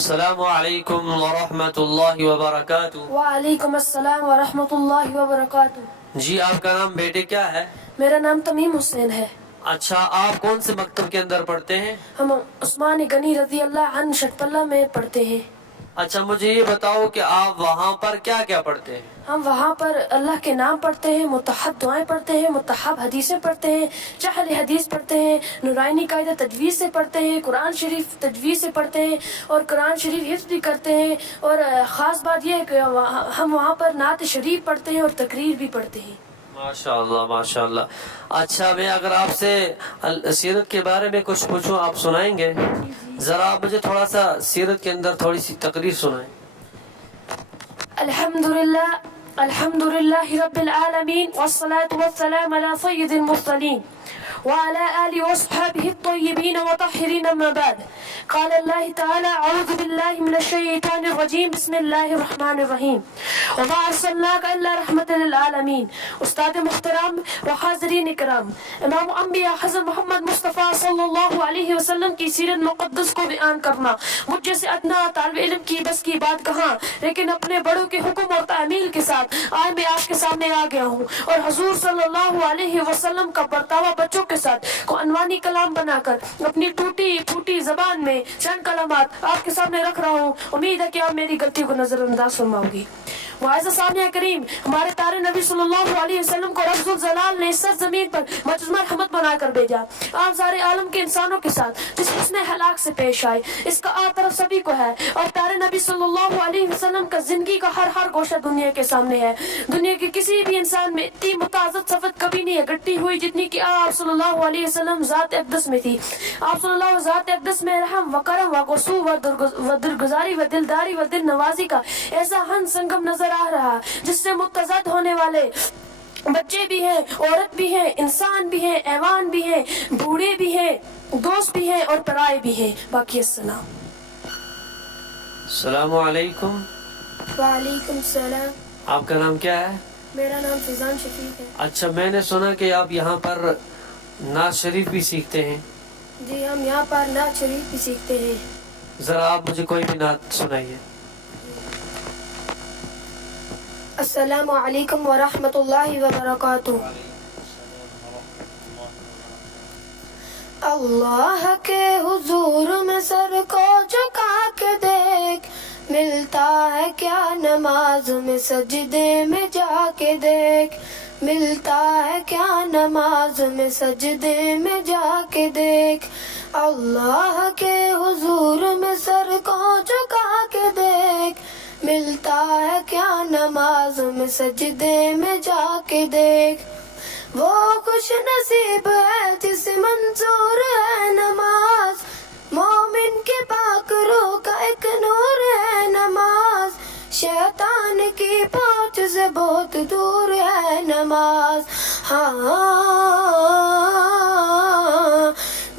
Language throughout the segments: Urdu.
السلام علیکم ورحمۃ اللہ وبرکاتہ۔ وعلیکم السلام ورحمۃ اللہ وبرکاتہ۔ جی آپ کا نام بیٹے کیا ہے؟ میرا نام تمیم حسین ہے۔ اچھا، آپ کون سے مکتب کے اندر پڑھتے ہیں؟ ہم عثمان غنی رضی اللہ عنہ شٹپلہ میں پڑھتے ہیں۔ اچھا مجھے یہ بتاؤ کہ آپ وہاں پر کیا کیا پڑھتے ہیں؟ ہم وہاں پر اللہ کے نام پڑھتے ہیں، متحب دعائیں پڑھتے ہیں، متحب حدیثیں پڑھتے ہیں، چہل حدیث پڑھتے ہیں، نورانی قاعدہ تجوید سے پڑھتے ہیں، قرآن شریف تجوید سے پڑھتے ہیں اور قرآن شریف حفظ بھی کرتے ہیں۔ اور خاص بات یہ ہے کہ ہم وہاں پر نعت شریف پڑھتے ہیں اور تقریر بھی پڑھتے ہیں۔ ماشاء اللہ ماشاء اللہ۔ اچھا میں اگر آپ سے سیرت کے بارے میں کچھ پوچھوں، آپ سنائیں گے؟ ذرا آپ مجھے تھوڑا سا سیرت کے اندر تھوڑی سی تقریر سنائیں۔ الحمد للہ رب العالمین والصلاة والسلام على سید المرسلین وعلى آله وصحبه الطيبين وطاهرين أما بعد قال الله تعالى أعوذ بالله من الشيطان الرجيم بسم الله الرحمن الرحيم وما أرسلناك إلا رحمة للعالمين۔ استاد محترم و حاضرین اکرام، امام انبیاء حضرت محمد مصطفیٰ صلی اللہ علیہ وسلم کی سیرت مقدس کو بیان کرنا مجھ جیسے ادنا طالب علم کی بس کی بات کہاں، لیکن اپنے بڑوں کے حکم اور تعمیل کے ساتھ آج میں آپ کے سامنے آ گیا ہوں اور حضور صلی اللہ علیہ وسلم کا برتاوا بچوں کے ساتھ کو عنوانی کلام بنا کر اپنی ٹوٹی پھوٹی زبان میں چند کلمات آپ کے سامنے رکھ رہا ہوں۔ امید ہے کہ آپ میری غلطی کو نظر انداز فرماؤ گی۔ معزز سامعین کریم، ہمارے تارے نبی صلی اللہ علیہ وسلم کو رب الجلال نے اس زمین پر مجسمہ رحمت بنا کر بھیجا۔ آپ سارے عالم کے انسانوں کے ساتھ جس حسن ہلاک سے پیش آئے، اس کا طرف سبھی کو ہے، اور تارے نبی صلی اللہ علیہ وسلم کا زندگی کا ہر گوشہ دنیا کے سامنے ہے۔ دنیا کے کسی بھی انسان میں اتنی متعدد صفت کبھی نہیں اکٹھی ہوئی جتنی کہ آپ صلی اللہ علیہ وسلم ذات اقدس میں تھی۔ آپ صلی اللہ ذات اقدس میں رحم و کرم و غصو و درگزاری و دلداری و دل نوازی کا ایسا ہن سنگم نظر آ رہا جس سے متضاد ہونے والے بچے بھی ہیں، عورت بھی ہیں، انسان بھی ہیں، ایوان بھی ہیں، بوڑھے بھی ہیں، دوست بھی ہیں اور پرائے بھی ہیں۔ باقی السلام۔ السلام علیکم۔ وعلیکم السلام۔ آپ کا نام کیا ہے؟ میرا نام فیضان شفیق ہے۔ اچھا میں نے سنا کہ آپ یہاں پر نعت شریف بھی سیکھتے ہیں۔ جی ہم یہاں پر نعت شریف بھی سیکھتے ہیں۔ ذرا آپ مجھے کوئی بھی نعت سنائیے۔ السلام علیکم ورحمۃ اللہ وبرکاتہ۔ اللہ کے حضور میں سر کو جھکا کے دیکھ، ملتا ہے کیا نماز میں سجدے میں جا کے دیکھ، ملتا ہے کیا نماز میں سجدے میں جا کے دیکھ۔ اللہ کے حضور میں سر کو جھکا کے دیکھ، ملتا ہے کیا نماز میں سجدے میں جا کے دیکھ۔ وہ خوش نصیب ہے جسے منظور ہے نماز، مومن کے پاک روح کا ایک نور ہے نماز، شیطان کی پہنچ سے بہت دور ہے نماز۔ ہاں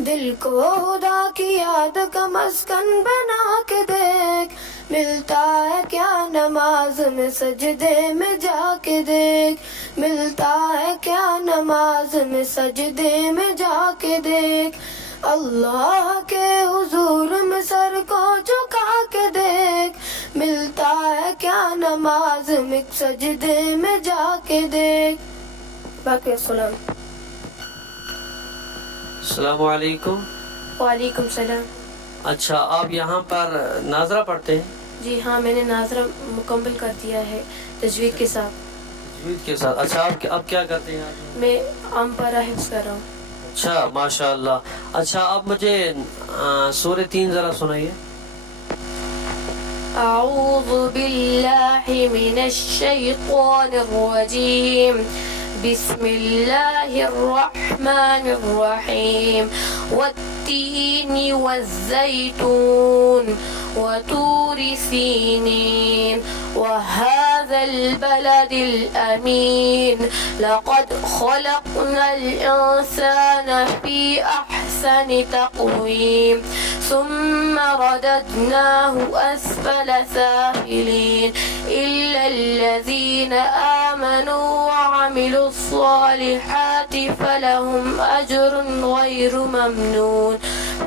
دل کو خدا کی یاد کا مسکن بنا کے دیکھ، ملتا ہے کیا نماز میں سجدے میں جا کے دیکھ، ملتا ہے کیا نماز میں سجدے میں جا کے دیکھ۔ اللہ کے حضور میں سر کو جھکا کے دیکھ، ملتا ہے کیا نماز میں سجدے میں جا کے دیکھ۔ باقی السلام۔ السلام علیکم۔ وعلیکم السلام۔ اچھا آپ یہاں پر ناظرہ پڑھتے ہیں؟ جی ہاں میں نے ناظرہ مکمل کر دیا ہے تجوید کے ساتھ۔ تجوید کے ساتھ؟ اچھا آپ کیا کرتے ہیں؟ میں ام پارا حفظ کر رہا ہوں۔ اچھا ماشاء اللہ۔ اچھا آپ مجھے سورہ 3 ذرا سنائیے۔ اعوذ باللہ من الشیطان الرجیم، بسم اللہ الرحمن الرحیم، والتین والزیتون وطور سینین وهذا البلد الأمين لقد خلقنا الإنسان في أحسن تقويم ثم رددناه أسفل سافلين إلا الذين آمنوا وعملوا الصالحات فلهم أجر غير ممنون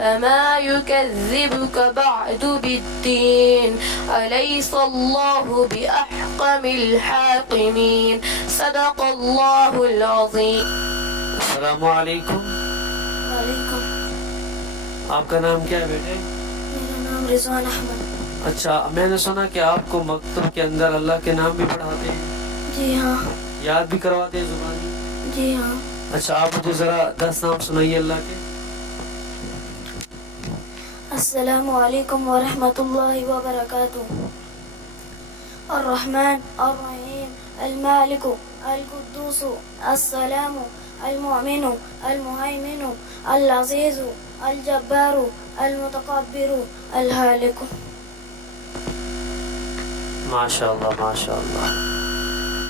فما يكذبك بعد بالدين أليس الله بأحكم الحاكمين صدق الله العظيم. السلام علیکم. وعلیکم. آپ کا نام کیا ہے بیٹے؟ میرا نام رضوان احمد. اچھا، میں نے سنا کہ آپ کو مکتب کے اندر اللہ کے نام بھی پڑھاتے ہیں؟ جی ہاں. یاد بھی کرواتے ہیں زبانی؟ جی ہاں. اچھا، آپ مجھے ذرا 10 نام سنائیے اللہ کے. السلام علیکم ورحمۃ اللہ وبرکاتہ. الرحمن الرحیم المالک القدوس السلام المؤمن المهيمن العزيز الجبار المتکبر الہالک. ماشاء اللہ ماشاء اللہ.